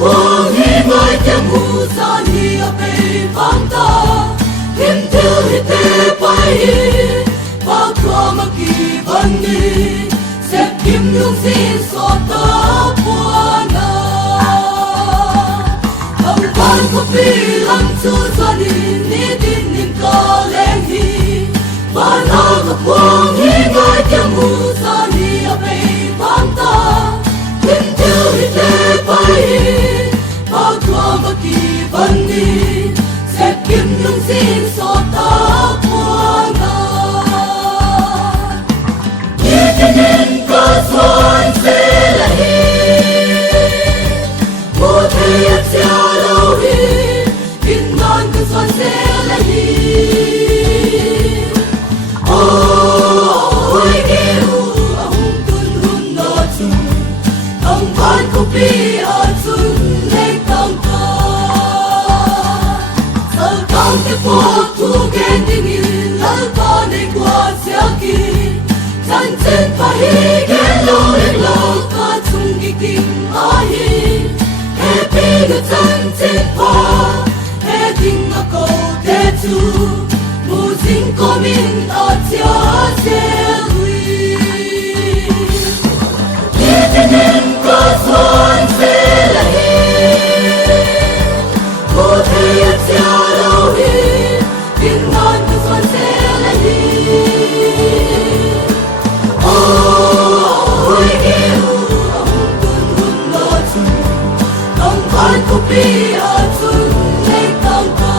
buông hi ngơi tiếng hú sa ni a pe vang ta thêm theo hi te pai ba qua ma ki van ni sẽ kim nhung xin so ta qua na Thangvan Khawpi lam chu sa ni tin nin ka leng hi ba na ka buông hi ngơi tiếng hú sa ni a pe vang ta thêm theo hi te pai ba qua ma ki van ni sẽ kim nhung xin so ta qua na Nitinin ka suan se la hi Mo thei at sia lo hi Kin nan ka suan se la hi Oi ke u a hung tun hun no chu Thangvan Khawpi a chun le tang ka Sal tang te po tu gen ding in lal ka ne kwa sia ki Chan chen pa hi gen lo leng lo ka chung gi ting a hi Happy ga chan chen pa he ding a ko te chu Mu sing ko min a chia se lui Nitinin ka suan se la hi Mo thei at sia lo hi Kin nan ka suan se la hi Oi ke u a hung tun hun no chu Thangvan Khawpi a chun le tang ka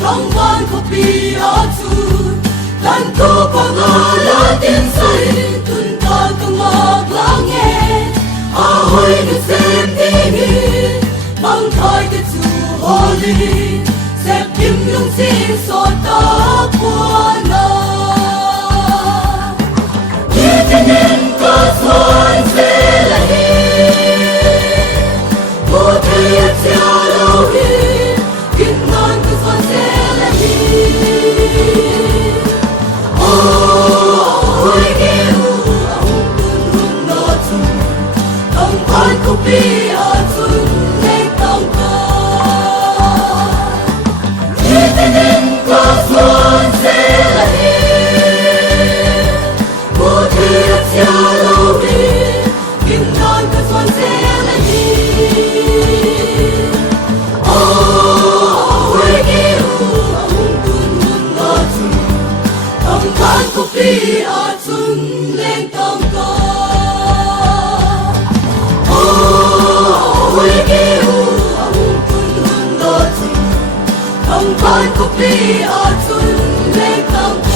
Thangvan Khawpi a chun Lan tu pa nga la tin sai Tun ka ka mak la nghe A hoi nu sem ting hi Mang thai te chu holy Sep kim lung sin so ta qua na Nitinin ka suan se la hi Mo thei at sia lo hi Kin nan ka suan se la hi Oi ke u a hung tun hun no chu Thangvan Khawpi a chun le tang ka Nitinin ka suan se la hi Mo thei at sia lo hi Kin nan ka suan se la hi Oi ke u a hung tun hun no chu Thangvan Khawpi a chun le tang ka Oi ke u a hung tun hun no chu Thangvan Khawpi a chun le tang ka